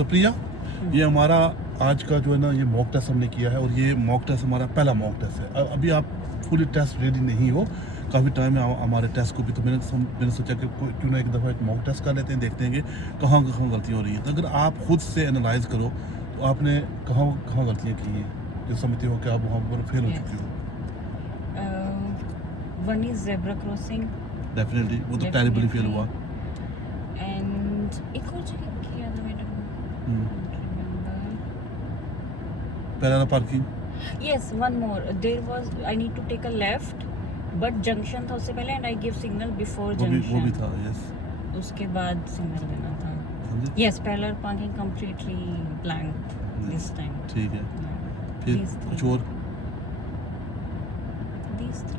सुप्रिया, ये हमारा आज का जो है ना ये मॉक टेस्ट हमने किया है और ये मॉक टेस्ट हमारा पहला मॉक टेस्ट है। अभी आप फुली टेस्ट रेडी नहीं हो, काफ़ी टाइम है हमारे टेस्ट को भी, तो मैंने सोचा कि क्यों ना एक दफ़ा एक मॉक टेस्ट कर लेते हैं, देखते हैं कि कहाँ कहाँ गलतियाँ हो रही हैं। तो अगर आप खुद से एनालाइज करो तो आपने कहाँ कहाँ गलतियाँ की हैं जो समझते हो कि आप वहाँ पर फेल हो चुकी हो। One is zebra crossing, definitely वो तो टेरिबली फेल हुआ। एंड एक और जगह किया था मैंने, parallel parking. Yes one more, there was I need to take a left but junction था उससे पहले and I give signal before वो भी जंक्शन, था, यस। उसके बाद सिग्नल देना था। Yes, parallel parking completely blank this time. ठीक है, फिर कुछ और? These three.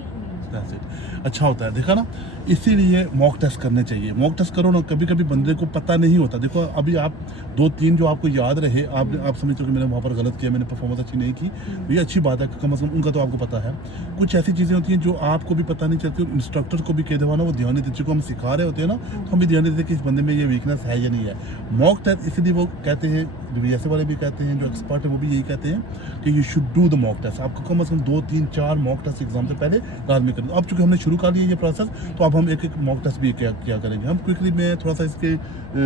That's it. अच्छा होता है, देखा ना, इसीलिए मॉक टेस्ट करने चाहिए। मॉक टेस्ट करो ना, कभी कभी बंदे को पता नहीं होता। देखो अभी आप 2-3 जो आपको याद रहे, आप समझते हो कि मैंने वहाँ पर गलत किया, मैंने परफॉर्मेंस अच्छी नहीं की, ये अच्छी बात है, कम से कम उनका तो आपको पता है। कुछ ऐसी चीज़ें होती हैं जो आपको भी पता नहीं चलती और इंस्ट्रक्टर को भी कह देवा ना, वो ध्यान नहीं देते। को हम सिखा रहे होते हैं ना, तो हम भी ध्यान देते कि इस बंदे में ये वीकनेस है या नहीं है। मॉक टेस्ट इसलिए वो कहते हैं, BSA वाले भी कहते हैं, जो एक्सपर्ट है वो भी यही कहते हैं कि you should do the mock test. आपको कम से कम 2-3-4 मॉक टेस्ट एग्जाम से पहले लाजमी करें। अब चूँकि हमने शुरू कर लिया ये प्रोसेस, तो अब हम एक एक मॉक टेस्ट भी क्या करेंगे। हम क्विकली मैं थोड़ा सा इसके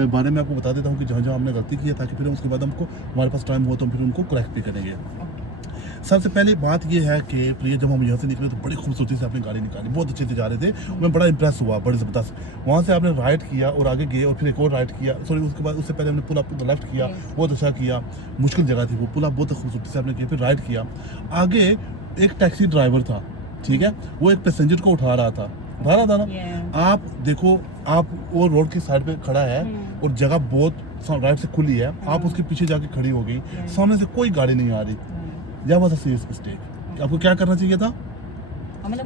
बारे में आपको बता देता हूँ कि जहाँ जहाँ हमने गलती की है, ताकि फिर उसके बाद हमको हमारे पास टाइम हो तो हम फिर उनको करेक्ट भी करेंगे। सबसे पहले बात ये है कि प्रिया, जब हम यहाँ से निकले तो बड़ी खूबसूरती से अपनी गाड़ी निकाली, बहुत अच्छे से जा रहे थे, मैं बड़ा इंप्रेस हुआ, बड़ी ज़बरदस्त। वहाँ से आपने राइट किया और आगे गए और फिर एक और राइट किया, सॉरी उसके बाद उससे पहले हमने पुल अप लेफ्ट किया, बहुत अच्छा किया। मुश्किल जगह थी वो, पुल अप बहुत खूबसूरती से आपने किया, फिर राइट किया। आगे एक टैक्सी ड्राइवर था, ठीक है, वो एक पैसेंजर को उठा रहा था ना। आप देखो, आप वो रोड की साइड पे खड़ा है और जगह बहुत राइट से खुली है, आप उसके पीछे जाके खड़ी हो गई, सामने से कोई गाड़ी नहीं आ रही। या वाज अ सीरियस मिस्टेक। आपको क्या करना चाहिए था? मतलब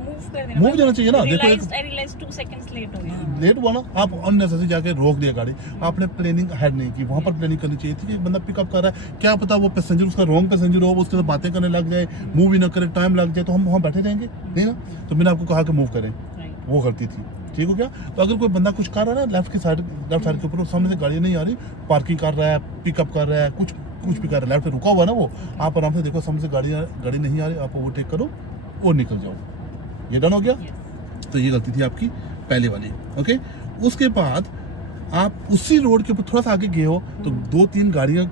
मूव जाना चाहिए ना। देखो आई रियलाइज 2 सेकंड्स लेट हो गया, लेट हुआ ना, आप अननेसेसरी जाके रोक दिया गाड़ी। आपने प्लानिंग हेड नहीं की, वहाँ पर प्लानिंग करनी चाहिए थी कि एक बंदा पिकअप कर रहा है, क्या पता वो पैसेंजर उसका रॉन्ग पैसेंजर हो, वो उसके साथ बातें करने लग जाए, मूव ही ना करे, टाइम लग जाए, तो हम वहाँ बैठे रहेंगे नहीं ना। तो मैंने आपको कहा कि मूव करें, वो गलती थी, ठीक हो गया। तो अगर कोई बंदा कुछ कर रहा है ना लेफ्ट साइड के ऊपर, सामने से गाड़ी नहीं आ रही, पार्किंग कर रहा है, पिकअप कर रहा है, कुछ भी कर रहा है, लेफ्ट पे रुका हुआ ना वो, आप आराम से देखो, सामने से गाड़ी नहीं आ रही, आप ओवरटेक करो और निकल जाओ। ये डन हो गया। तो ये गलती थी आपकी पहले वाली, ओके। उसके बाद आप उसी रोड के ऊपर थोड़ा सा आगे गए हो तो 2-3 गाड़ियाँ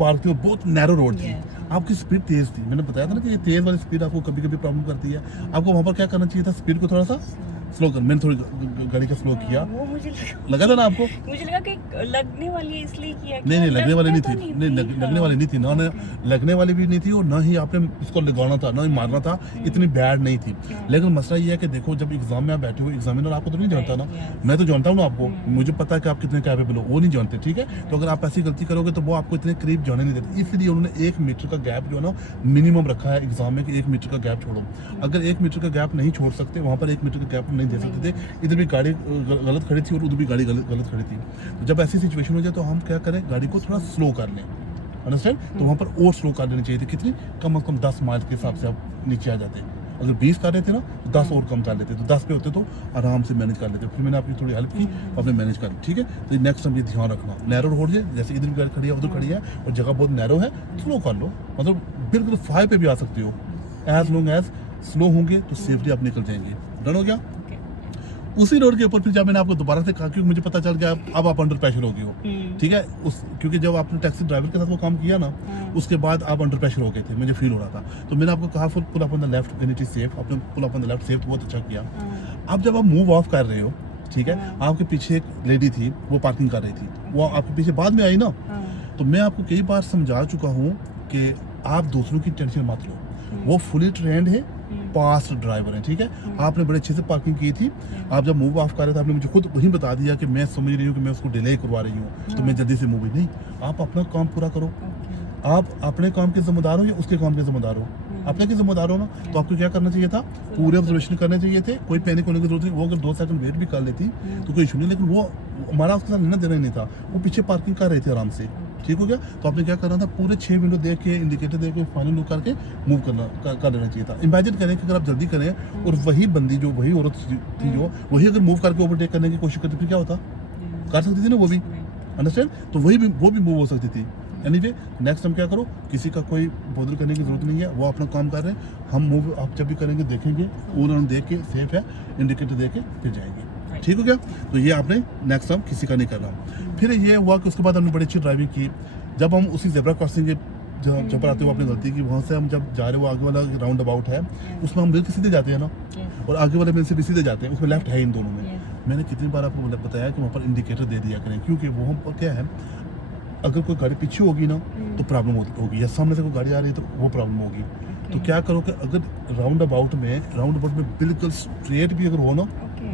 पार्क थी और बहुत नैरो रोड थी। आपकी स्पीड तेज थी, मैंने बताया था ना कि ये तेज वाली स्पीड आपको कभी कभी प्रॉब्लम करती है। आपको वहाँ पर क्या करना चाहिए था, स्पीड को थोड़ा सा स्लो कर। मैंने थोड़ी गाड़ी का स्लो किया, वो मुझे लगा था ना आपको, मुझे लगा कि लगने वाली है इसलिए किया। नहीं लगने वाली नहीं थी, नहीं लगने वाली नहीं थी ना, लगने वाली भी नहीं थी और ना ही आपने इसको लगाना था, ना ही मारना था, इतनी बैड नहीं थी। लेकिन मसला ये है कि देखो, जब एग्जाम में आप बैठे हो, एग्जामिनर आपको तो नहीं जानता ना, मैं तो जानता हूँ ना आपको, मुझे पता है कि आप कितने कैपेबल हो, वो नहीं जानते, ठीक है। तो अगर आप ऐसी गलती करोगे तो वो आपको इतने करीब जाने नहीं देते, इसलिए उन्होंने 1 मीटर का गैप जो है ना मिनिमम रखा है एग्जाम में कि 1 मीटर का गैप छोड़ो। अगर 1 मीटर का गैप नहीं छोड़ सकते, वहाँ पर 1 मीटर का गैप नहीं दे सकते थे। इधर भी गाड़ी गलत खड़ी थी और उधर भी गाड़ी गलत खड़ी थी। तो जब ऐसी सिचुएशन हो जाए तो हम क्या करें, गाड़ी को थोड़ा स्लो कर लें, अंडरस्टैंड। तो वहाँ पर और स्लो कर लेनी चाहिए थी, कितनी, कम से कम 10 माइल के हिसाब से आप नीचे आ जाते। अगर 20 कर रहे थे ना तो 10 और कम कर लेते, तो 10 पे होते तो आराम से मैनेज कर लेते। फिर मैंने आपकी थोड़ी हेल्प की, आपने मैनेज कर ली, ठीक है। तो नेक्स्ट टाइम ये ध्यान रखना, नैरो रोड है, जैसे इधर भी गाड़ी खड़ी है, उधर खड़ी है और जगह बहुत नैरो है, स्लो कर लो, मतलब बिल्कुल 5 पे भी आ सकते हो। एज लॉन्ग एज स्लो होंगे तो सेफली आप निकल जाएंगे। डन हो गया। उसी रोड के ऊपर फिर जब मैंने आपको दोबारा से कहा, क्योंकि मुझे पता चल गया अब आप अंडर प्रेशर हो गए हो, ठीक है। क्योंकि जब आपने टैक्सी ड्राइवर के साथ वो काम किया ना, उसके बाद आप अंडर प्रेशर हो गए थे, मुझे फील हो रहा था। तो मैंने आपको कहा pull up on the left when it is safe, आपने pull up on the left safe, बहुत अच्छा किया। अब जब आप मूव ऑफ कर रहे हो, ठीक है, आपके पीछे एक लेडी थी, वो पार्किंग कर रही थी, वो आपके पीछे बाद में आई ना। तो मैं आपको कई बार समझा चुका हूँ कि आप दूसरों की टेंशन मत लो, वो फुली ट्रेंड है, पास्ट ड्राइवर है, ठीक है। आपने बड़े अच्छे से पार्किंग की थी। आप जब मूव ऑफ कर रहे थे, आपने मुझे खुद वहीं बता दिया कि मैं समझ रही हूँ कि मैं उसको डिले करवा रही हूँ, तो मैं जल्दी से मूव नहीं। आप अपना काम पूरा करो, आप अपने काम के जिम्मेदार हो या उसके काम के जिम्मेदार हो, अपने के जिम्मेदार हो ना। तो आपको क्या करना चाहिए था, पूरे ऑब्जर्वेशन करने चाहिए थे, कोई पैनिक होने की जरूरत नहीं। वो अगर 2 सेकंड वेट भी कर लेती तो कोई इशू नहीं, लेकिन वो हमारा उसके साथ लेना देना नहीं था, वो पीछे पार्किंग कर रहे थे आराम से, ठीक हो गया। तो आपने क्या करना था, पूरे 6 विंडो देख के, इंडिकेटर देख के, फाइनल लुक करके मूव कर लेना चाहिए था। इमेजिन करें कि अगर आप जल्दी करें और वही बंदी जो वही औरत थी जो वही अगर मूव करके ओवरटेक करने की कोशिश करती, फिर क्या होता, कर सकती थी ना वो भी, अंडरस्टैंड? तो वही भी वो भी मूव हो सकती थी। एनीवे नेक्स्ट हम क्या करो, किसी का कोई बॉदर करने की जरूरत नहीं है, वो अपना काम कर रहे हैं, हम मूव आप जब भी करेंगे देखेंगे, उन्होंने देख के सेफ है, इंडिकेटर दे के फिर जाएंगे। ठीक हो गया? तो ये आपने नेक्स्ट टाइम किसी का नहीं करना। फिर ये हुआ कि उसके बाद हमने बड़ी अच्छी ड्राइविंग की। जब हम उसी जेब्रा क्रॉसिंग के जब पर आते हुए अपनी गलती की, वहाँ से हम जब जा रहे हो आगे वाला राउंड अबाउट है, उसमें हम बिल्कुल सीधे जाते हैं ना, और आगे वाले में से भी सीधे जाते हैं, उसमें लेफ्ट है इन दोनों में। मैंने कितनी बार आपको बताया कि वहाँ पर इंडिकेटर दे दिया करें, क्योंकि वो हम क्या है, अगर कोई गाड़ी पीछे होगी ना तो प्रॉब्लम होगी, या सामने से कोई गाड़ी आ रही है तो वो प्रॉब्लम होगी। तो क्या करो कि अगर राउंड अबाउट में बिल्कुल स्ट्रेट भी अगर हो ना,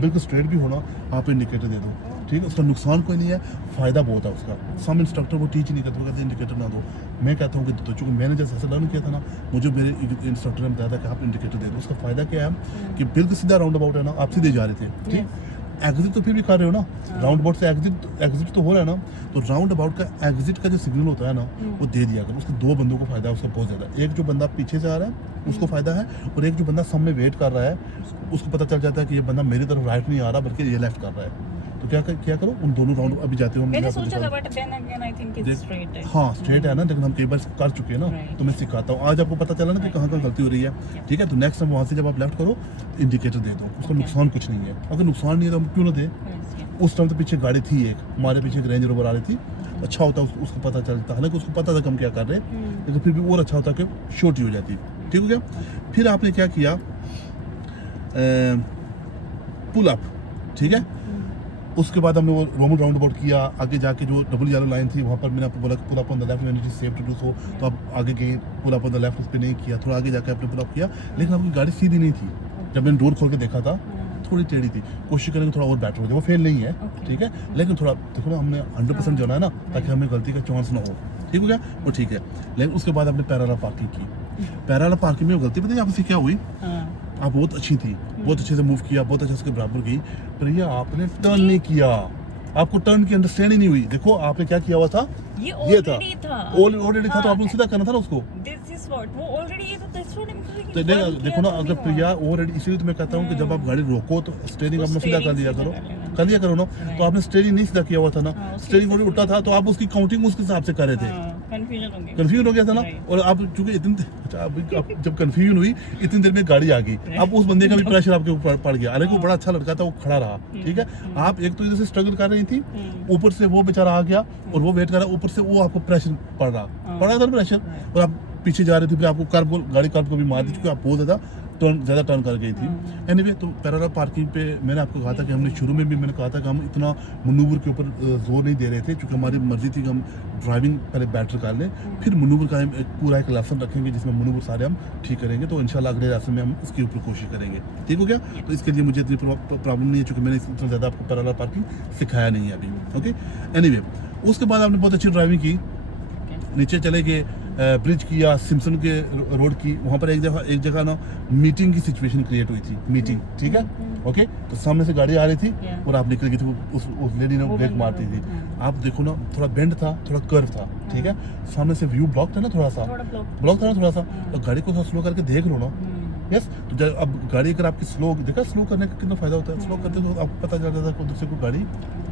बिल्कुल स्ट्रेट भी हो ना, आप इंडिकेटर दे दो। ठीक है, उसका नुकसान कोई नहीं है, फ़ायदा बहुत है उसका। सम इंस्ट्रक्टर वो टीच नहीं करते, वो कहते हैं इंडिकेटर ना दो। मैं कहता हूँ कि दो, चूँकि मैंने जैसे ऐसा लर्न किया था ना, मुझे मेरे इंस्ट्रक्टर ने बताया था कि आप इंडिकेटर दे दो। उसका फ़ायदा क्या है कि बिल्कुल सीधा राउंड अबाउट है ना, आप सीधे जा रहे थे, ठीक, एग्जिट तो फिर भी कर रहे हो ना, राउंड अबाउट से एग्जिट तो हो रहा है ना, तो राउंड अबाउट का एग्जिट का जो सिग्नल होता है ना, वो दे दिया करो। उसके दो बंदों को फायदा है उसका बहुत ज़्यादा। एक जो बंदा पीछे से आ रहा है उसको फायदा है, और एक जो बंदा सामने वेट कर रहा है उसको पता चल जाता है कि ये बंदा मेरी तरफ राइट नहीं आ रहा बल्कि ये लेफ्ट कर रहा है। तो क्या करो, उन दोनों राउंड अभी जाते हो, मैंने सोचा था but then again I think it's straight है। हाँ स्ट्रेट है ना, लेकिन हम कई बार कर चुके हैं ना, तो मैं सिखाता हूँ। आज आपको पता चला ना कि कहाँ कहाँ गलती हो रही है। ठीक है, तो नेक्स्ट टाइम वहाँ से जब आप लेफ्ट करो इंडिकेटर दे दो, उसका नुकसान कुछ नहीं है। अगर नुकसान नहीं है तो हम क्यों ना दे। उस टाइम तो पीछे गाड़ी थी एक, हमारे पीछे एक रेंज रोवर आ रही थी, अच्छा होता उसको पता चलता, हालांकि उसको पता था कि हम क्या कर रहे हैं, लेकिन फिर भी और अच्छा होता कि छोटी हो जाती। ठीक हो गया? फिर आपने क्या किया, पुल अप, ठीक है। उसके बाद हमने वो रोमन राउंड अबाउट किया, आगे जाके जो डबल येलो लाइन थी वहाँ पर मैंने आपको बोला pull up on the left when it is safe to do so, तो आप आगे गए, pull up on the left उस पर नहीं किया, थोड़ा आगे जाके आपने पुल अप किया, लेकिन आपकी गाड़ी सीधी नहीं थी। जब मैंने डोर खोल के देखा था थोड़ी टेढ़ी थी, कोशिश करेंगे थोड़ा और बेटर हो जाए, वो फेल नहीं है, ठीक है, लेकिन थोड़ा देखो ना, हमने 100% जाना है ना, ताकि हमें गलती का चांस ना हो। ठीक हो गया? वो ठीक है। लेकिन उसके बाद आपने पैरेलल पार्किंग की। पैरेलल पार्किंग में वो गलती पता है आपसे क्या हुई? आप बहुत अच्छी थी, बहुत अच्छे से मूव किया, बहुत अच्छे से बराबर गई, पर ये आपने टर्न नहीं किया, आपको टर्न की अंडरस्टैंडिंग नहीं हुई। देखो आपने क्या किया हुआ था, ये ऑलरेडी था, तो आपने सीधा करना था ना उसको। दिस इज व्हाट वो ऑलरेडी, तो दैट्स व्हाट आई एम तो देखो ना, अगर प्रिया ऑलरेडी, इसीलिए तो मैं कहता हूँ कि जब आप गाड़ी रोको तो स्टीयरिंग अपना सीधा कर लिया करो ना। तो आपने स्टीयरिंग नहीं सीधा किया हुआ था ना, स्टीयरिंग ऑलरेडी उल्टा था, तो आप उसकी काउंटिंग उसके हिसाब से कर रहे थे, कंफ्यूजन हो गया था ना। और आप चूंकि जब कंफ्यूजन हुई इतनी देर में गाड़ी आ गई, अब उस बंदे का भी प्रेशर आपके ऊपर पड़ गया। हालांकि वो बड़ा अच्छा लड़का था, वो खड़ा रहा, ठीक है। आप एक तो इधर से स्ट्रगल कर रही थी, ऊपर से वो बेचारा आ गया और वो वेट कर रहा, ऊपर से वो आपको प्रेशर पड़ रहा था प्रेशर, और आप पीछे जा रहे थे, फिर आपको गाड़ी कर्व को भी मार दी, क्योंकि आप बहुत ज़्यादा टर्न कर गई थी। एनीवे, तो पैरेलल पार्किंग पे मैंने आपको कहा था कि हमने शुरू में भी मैंने कहा था कि हम इतना मनूवर के ऊपर जोर नहीं दे रहे थे, क्योंकि हमारी मर्जी थी कि हम ड्राइविंग पहले बेटर कर लें, फिर मनूवर का हम पूरा एक लेसन रखेंगे जिसमें मनूवर सारे हम ठीक करेंगे। तो इंशाल्लाह अगले लेसन में हम इसके ऊपर कोशिश करेंगे। ठीक हो गया? तो इसके लिए मुझे इतनी प्रॉब्लम नहीं है, क्योंकि मैंने इतना ज़्यादा आपको पैरेलल पार्किंग सिखाया नहीं है अभी। ओके, एनीवे, उसके बाद आपने बहुत अच्छी ड्राइविंग की, नीचे चले गए, ब्रिज किया, सिम्पसन के रोड की, वहाँ पर एक जगह ना मीटिंग की सिचुएशन क्रिएट हुई थी, मीटिंग, ठीक है। ओके, तो सामने से गाड़ी आ रही थी और आप निकल गए थे, उस लेडी ने ब्रेक मारती थी। आप देखो ना, थोड़ा बेंड था, थोड़ा कर्व था, ठीक है, सामने से व्यू ब्लॉक था ना, थोड़ा सा ब्लॉक था ना थोड़ा सा, तो गाड़ी को थोड़ा स्लो करके देख लो ना। यस, तो जब अब गाड़ी अगर आपकी स्लो, देखा स्लो करने का कितना फायदा होता है, स्लो करते तो आपको पता चल जाता है दूसरे को गाड़ी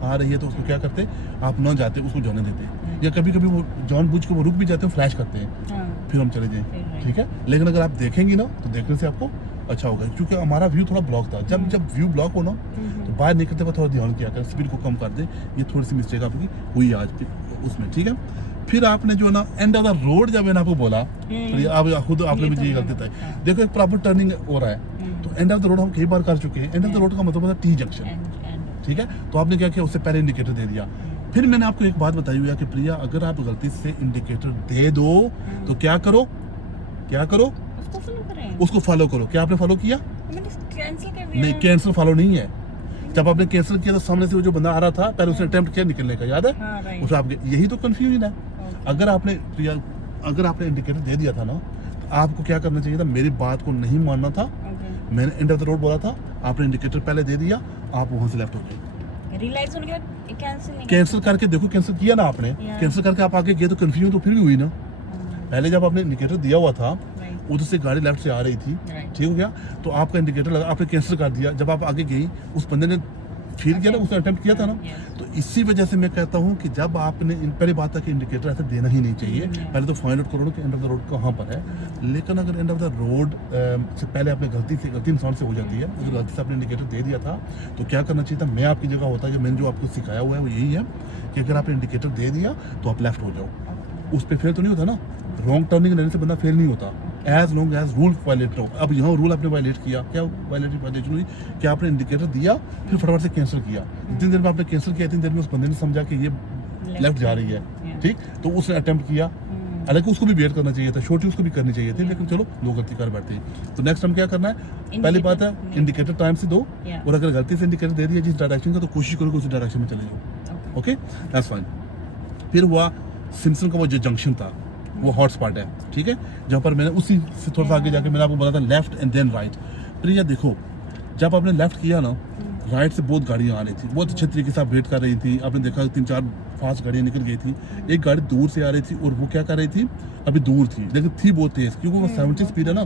आ रही है, तो उसको क्या करते, आप न जाते, उसको जाने देते, या कभी कभी वो जानबूझ के वो रुक भी जाते हैं, फ्लैश करते हैं, फिर हम चले जाएं, ठीक है। लेकिन अगर आप देखेंगी ना तो देखने से आपको अच्छा होगा, क्योंकि हमारा व्यू थोड़ा ब्लॉक था। जब व्यू ब्लॉक हो ना तो बाहर निकलते हुए थोड़ा ध्यान किया करें, स्पीड को कम कर दें। ये थोड़ी सी मिस्टेक आपकी हुई आज उसमें, ठीक है। फिर आपने जो ना एंड ऑफ द रोड, जब मैंने आपको बोला तो आप खुद आपने भी ये गलती था। देखो एक प्रॉपर टर्निंग हो रहा है, तो एंड ऑफ द रोड हम कई बार कर चुके हैं। एंड ऑफ द रोड का मतलब होता है टी जंक्शन, ठीक है। तो आपने क्या किया, उससे पहले इंडिकेटर दे दिया। फिर मैंने आपको एक बात बताई हुई है कि प्रिया, अगर आप गलती से इंडिकेटर दे दो तो क्या करो, उसको फॉलो करो। क्या आपने फॉलो किया? नहीं, कैंसिल फॉलो नहीं है। जब आपने कैंसिल किया तो सामने से वो जो बंदा आ रहा था, पहले उसने अटेम्प्ट किया निकलने का, याद है? उसे आपके यही तो कंफ्यूजन है। अगर आपने इंडिकेटर दे दिया था ना, तो आपको क्या करना चाहिए था, मेरी बात को नहीं मानना था। मैंने एंड ऑफ द रोड बोला था, आपने इंडिकेटर पहले दे दिया, आप वहां से लेफ्ट हो गए। रियलाइज होने के बाद कैंसिल करके देखो, कैंसिल किया ना आपने, कैंसिल करके आप आगे गए तो कंफ्यूजन तो फिर भी हुई ना। पहले जब आपने इंडिकेटर दिया हुआ था, उधर से गाड़ी लेफ्ट से आ रही थी, ठीक हो गया, तो आपका इंडिकेटर लगा, आपने कैंसिल कर दिया। जब आप आगे गई, उस बंदे ने फील किया ना, उसने अटेम्प्ट किया था ना। तो इसी वजह से मैं कहता हूँ कि जब आपने पहली बात है कि इंडिकेटर ऐसे देना ही नहीं चाहिए। पहले तो फाइंड आउट करो कि एंड ऑफ द रोड कहाँ पर है। लेकिन अगर एंड ऑफ द रोड से पहले आपने गलती इंसान से हो जाती है, अगर गलती से आपने इंडिकेटर दे दिया था तो क्या करना चाहिए था, मैं आपकी जगह होता है, मैंने जो आपको सिखाया हुआ है वो यही है कि अगर आपने इंडिकेटर दे दिया तो आप लेफ्ट हो जाओ। उस पर फेल तो नहीं होता ना, रॉन्ग टर्निंग लेने से बंदा फेल नहीं होता, as long as rule violate हो। अब यहाँ रूल आपने वायलेट किया, क्या वायलेशन हुई कि आपने इंडिकेटर दिया फिर फटाफट से कैंसिल किया। जितनी देर में आपने कैंसिल किया इतनी देर में उस बंदे ने समझा कि ये लेफ्ट जा रही है, ठीक, तो उसने अटेम्प्ट किया। हालांकि उसको भी वेट करना चाहिए था, छोटी उसको भी करनी चाहिए थी, लेकिन चलो दो गलती कर बैठती। तो नेक्स्ट हम क्या करना है, पहली बात है इंडिकेटर टाइम से दो, और अगर गलती से इंडिकेटर दे दिया जिस डायरेक्शन का तो कोशिश करो कि उसी डायरेक्शन में चले जाओ। Okay, that's fine. फिर हुआ सिम्पसन का वो जो जंक्शन था वो हॉट स्पॉट है, ठीक है, जहाँ पर मैंने उसी से थोड़ा सा आगे जाके मैंने आपको बोला था लेफ्ट एंड देन राइट। फिर ये देखो जब आपने लेफ्ट किया ना, राइट से बहुत गाड़ियाँ आ रही थी, बहुत अच्छे तरीके से आप वेट कर रही थी। आपने देखा 3-4 फास्ट गाड़ियाँ निकल गई थी, एक गाड़ी दूर से आ रही थी और वो क्या कर रही थी, अभी दूर थी लेकिन थी बहुत तेज, क्योंकि वो 70 स्पीड है ना,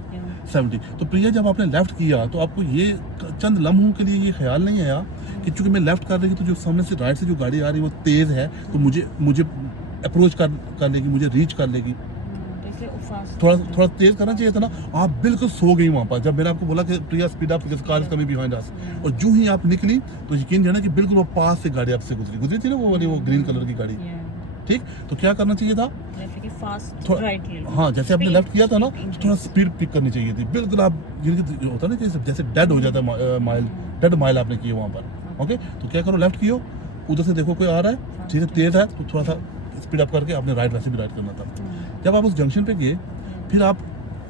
70। तो प्रिया जब आपने लेफ्ट किया तो आपको ये चंद लम्हों के लिए ये ख्याल नहीं आया कि चूंकि मैं लेफ्ट कर रही थी तो जो सामने से राइट से जो गाड़ी आ रही है वो तेज़ है, तो मुझे अप्रोच कर लेगी, मुझे रीच कर लेगी। थोड़ा तेज करना चाहिए था ना, आप बिल्कुल सो गई वहाँ पर। जब मैंने आपको बोला कि Priya speed up, car is coming behind us, और जो ही आप निकली तो यकीन जाना कि बिल्कुल वो पास से गाड़ी आपसे गुजरी थी ना, वो वाली वो ग्रीन कलर की गाड़ी, ठीक। तो क्या करना चाहिए था, हाँ, जैसे आपने लेफ्ट किया था ना थोड़ा स्पीड पिक करनी चाहिए थी, बिल्कुल आप होता ना जैसे डेड हो जाता है माइल, डेड माइल आपने किए वहाँ पर। ओके, तो क्या करो, लेफ्ट कियो, उधर से देखो कोई आ रहा है, ठीक है, तेज है तो थोड़ा सा स्पीड अप करके आपने राइट, वैसे भी राइट करना था। जब आप उस जंक्शन पे गए फिर आप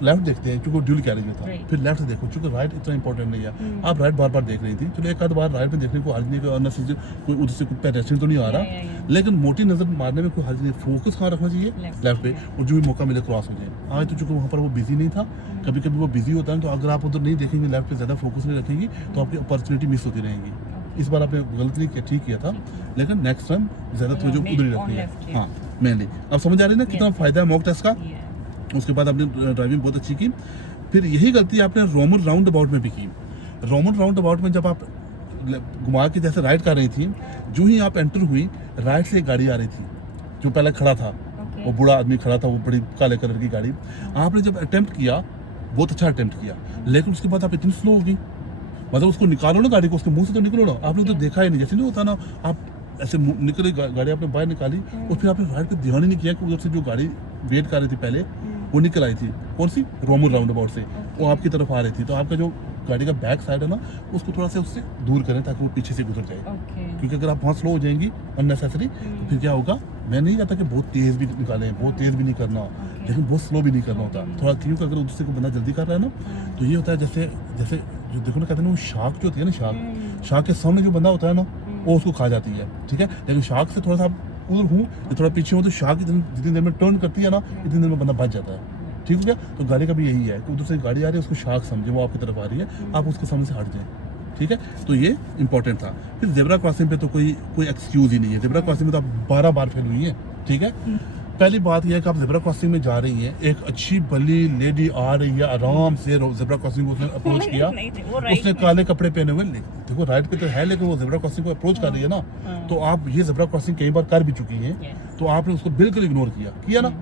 लेफ्ट देखते हैं क्योंकि ड्यूल कैरेज में था, फिर लेफ्ट से देखो क्योंकि राइट इतना इंपॉर्टेंट नहीं है। आप राइट बार बार देख रही थी, चलो एक आध बार राइट में देखने को हर्ज नहीं, कोई उधर से कोई पेडेस्ट्रियन तो नहीं आ रहा, लेकिन मोटी नजर मारने में कोई हर्ज नहीं। फोकस कहाँ रखना चाहिए, लेफ्ट पे, और जो भी मौका मिले क्रॉस हो जाए। आज तो चूंकि वहाँ पर वो बिजी नहीं था, कभी कभी वो बिजी होता है, तो अगर आप उधर नहीं देखेंगे, लेफ्ट पे ज़्यादा फोकस नहीं रखेंगी तो आपकी अपॉर्चुनिटी मिस होती रहेगी। इस बार आपने गलत नहीं किया, ठीक किया था, लेकिन नेक्स्ट टाइम ज़्यादा तो जो उधर ही रखनी है। हाँ, मेनली अब समझ आ रही है ना कितना फ़ायदा है मॉक टेस्ट का। उसके बाद आपने ड्राइविंग बहुत अच्छी की। फिर यही गलती आपने रोमन राउंड अबाउट में भी की। रोमन राउंड अबाउट में जब आप घुमा के जैसे राइट कर रही थी, जो ही आप एंटर हुई, राइट से एक गाड़ी आ रही थी, जो पहले खड़ा था, वो बूढ़ा आदमी खड़ा था, वो बड़ी काले कलर की गाड़ी। आपने जब अटेम्प्ट किया, बहुत अच्छा अटेम्प्ट किया, लेकिन उसके बाद आप इतनी स्लो हो गई, मतलब उसको निकालो ना गाड़ी को, उसके मुंह से तो निकलो ना, आपने तो देखा ही नहीं, जैसे नहीं होता ना, आप ऐसे निकले, गाड़ी आपने बाहर निकाली और फिर आपने राइट पे ध्यान ही नहीं किया कि उधर से जो गाड़ी वेट कर रही थी पहले वो निकल आई थी, कौन सी, रोमन राउंड अबाउट से, वो आपकी तरफ आ रही थी। तो आपका जो गाड़ी का बैक साइड है ना, उसको थोड़ा सा उससे दूर करें ताकि वो पीछे से गुजर जाए, क्योंकि अगर आप वहाँ स्लो हो जाएंगी अननेसेसरी तो फिर क्या होगा। मैं नहीं चाहता कि बहुत तेज़ भी निकालें, बहुत तेज़ भी नहीं करना, लेकिन बहुत स्लो भी नहीं करना होता थोड़ा, क्योंकि अगर उधर से कोई बंदा जल्दी कर रहा है ना तो ये होता है जैसे जो देखो ना, कहते हैं ना वो शार्क जो होती है ना, शार्क के सामने जो बंदा होता है ना वो उसको खा जाती है, ठीक है। लेकिन शार्क से थोड़ा सा उधर हूँ, थोड़ा पीछे हूँ, तो शार्क जितनी देर में टर्न करती है ना, इतनी देर में बंदा बच जाता है, ठीक हो गया। तो गाड़ी का भी यही है कि उधर से गाड़ी आ रही है, उसको शार्क समझे, वो आपकी तरफ आ रही है, आप उसके सामने से हट जाए, ठीक है। तो ये इंपॉर्टेंट था। फिर जेब्रा क्रॉसिंग पे तो कोई एक्सक्यूज ही नहीं है, जेब्रा क्रॉसिंग में तो आप 12 बार फेल हुई है, ठीक है। पहली बात यह है कि आप जेब्रा क्रॉसिंग में जा रही हैं, एक अच्छी भली लेडी आ रही है, आराम से जेब्रा क्रॉसिंग को उसने अप्रोच किया, उसने काले कपड़े पहने हुए, देखो राइट पे तो है लेकिन वो जेब्रा क्रॉसिंग को अप्रोच कर रही है ना, तो आप ये जेब्रा क्रॉसिंग कई बार कर भी चुकी हैं, तो आपने उसको बिल्कुल इग्नोर किया ना।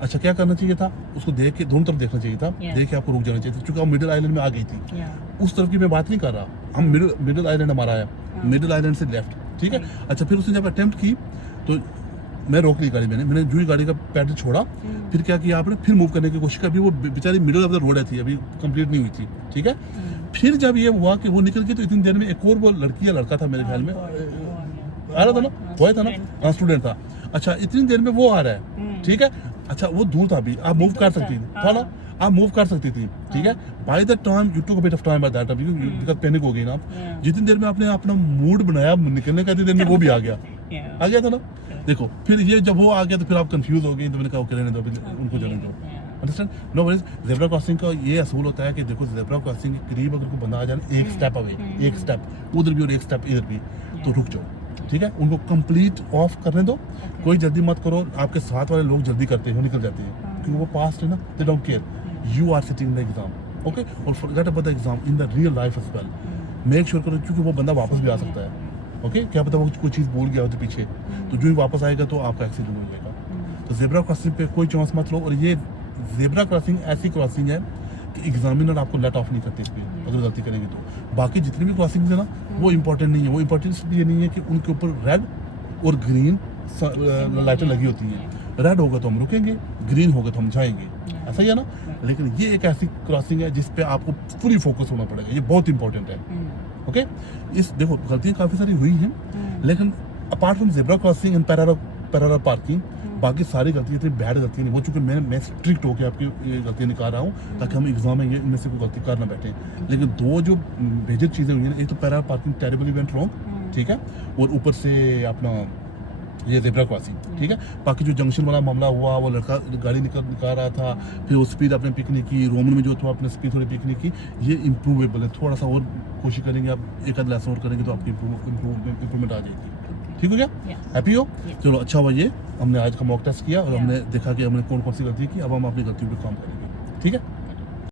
अच्छा, क्या करना चाहिए था, उसको देख के दोनों तरफ देखना चाहिए था, देख के आपको रुक जाना चाहिए था, क्योंकि आप मिडिल आइलैंड में आ गई थी। उस तरफ की मैं बात नहीं कर रहा, हम मिडिल आइलैंड हमारा है, मिडिल आइलैंड से लेफ्ट, ठीक है। अच्छा, फिर उसने जब अटेम्प्ट की तो मैं रोक ली गाड़ी, मैंने जो ही गाड़ी का पैडल छोड़ा, फिर क्या किया आपने, फिर मूव करने की कोशिश की। अभी वो बेचारी मिडिल ऑफ द रोड थी, अभी कंप्लीट नहीं हुई थी, ठीक है। फिर जब ये हुआ कि वो निकल गई तो इतनी देर में एक और वो लड़की या लड़का था मेरे ख्याल में आ रहा था ना, बॉय था ना, स्टूडेंट था। अच्छा, इतनी देर में वो आ रहा है, ठीक है। अच्छा, वो दूर था, अभी आप मूव कर सकती थी, था ना, आप मूव कर सकती थी, ठीक है। By the time you took a bit of time by that, अभी बिकॉज़ पैनिक हो गई ना, जितनी देर में आपने अपना मूड बनाया निकलने का, इतनी देर में वो भी आ गया था ना। देखो, फिर ये जब वो आ गया तो फिर आप कंफ्यूज हो गई, तो मैंने कहा ओके रहने दो, उनको जाने दो, understand. No worries, zebra crossing का ये असूल होता है कि देखो ज़ेब्रा क्रॉसिंग के करीब अगर कोई बंदा आ जाए, एक स्टेप अवे, एक स्टेप उधर भी और एक स्टेप इधर भी, तो रुक जाओ, ठीक है। उनको कंप्लीट ऑफ करने दो, कोई जल्दी मत करो। आपके साथ वाले लोग जल्दी करते हैं, निकल जाते हैं, क्योंकि वो पास्ट है ना, they don't care, you are sitting in the exam, okay. और forget about the exam in the real life as well. Make sure करो, क्योंकि वो बंदा वापस भी आ सकता है, ओके, क्या पता वो कोई चीज़ भूल गया हो तो पीछे, तो जो ही वापस आएगा तो आपका एक्सीडेंट हो जाएगा। तो जेब्रा क्रॉसिंग पे कोई चांस मत लो। और ये जेब्रा क्रॉसिंग ऐसी क्रॉसिंग है कि एग्जामिनर आपको लेट ऑफ नहीं करते इस पे अगर गलती करेंगे तो। बाकी जितनी भी क्रॉसिंग्स है ना वो इंपॉर्टेंट नहीं है, वो इंपॉर्टेंट इसलिए नहीं है कि उनके ऊपर रेड और ग्रीन लाइटें लगी होती हैं। रेड होगा तो हम रुकेंगे, ग्रीन होगा तो हम जाएंगे, ऐसा ही है ना। लेकिन ये एक ऐसी क्रॉसिंग है जिस पे आपको फुली फोकस होना पड़ेगा, ये बहुत इंपॉर्टेंट है, ओके। इस देखो गलतियाँ काफ़ी सारी हुई हैं, लेकिन apart from zebra crossing and parallel parking बाकी सारी गलतियाँ इतनी बैड गलतियाँ नहीं वो, चूँकि मैं स्ट्रिक्ट होकर आपकी ये गलतियाँ निकाल रहा हूँ ताकि हम एग्जाम में ये इनमें से कोई गलती कर ना बैठे। लेकिन दो जो मेजर चीज़ें हुई हैं, एक तो parallel parking terribly went wrong, ठीक है, और ऊपर से अपना ये जेब्रा क्रॉसिंग, ठीक है। बाकी जो जंक्शन वाला मामला हुआ, वो लड़का गाड़ी निकाल रहा था, फिर वो स्पीड आपने पिक नहीं की, रोमन में जो था आपने स्पीड थोड़ी पिक नहीं की, ये इम्प्रूवेबल है। थोड़ा सा और कोशिश करेंगे आप, एक आध लेसन और करेंगे तो आपकी इम्प्रूवमेंट आ जाएगी। ठीक हो गया? हैप्पी हो? चलो अच्छा हुआ ये हमने आज का मॉक टेस्ट किया और हमने देखा कि हमने कौन कौन सी गलती की। अब हम अपनी गलतियों पर काम करेंगे, ठीक है।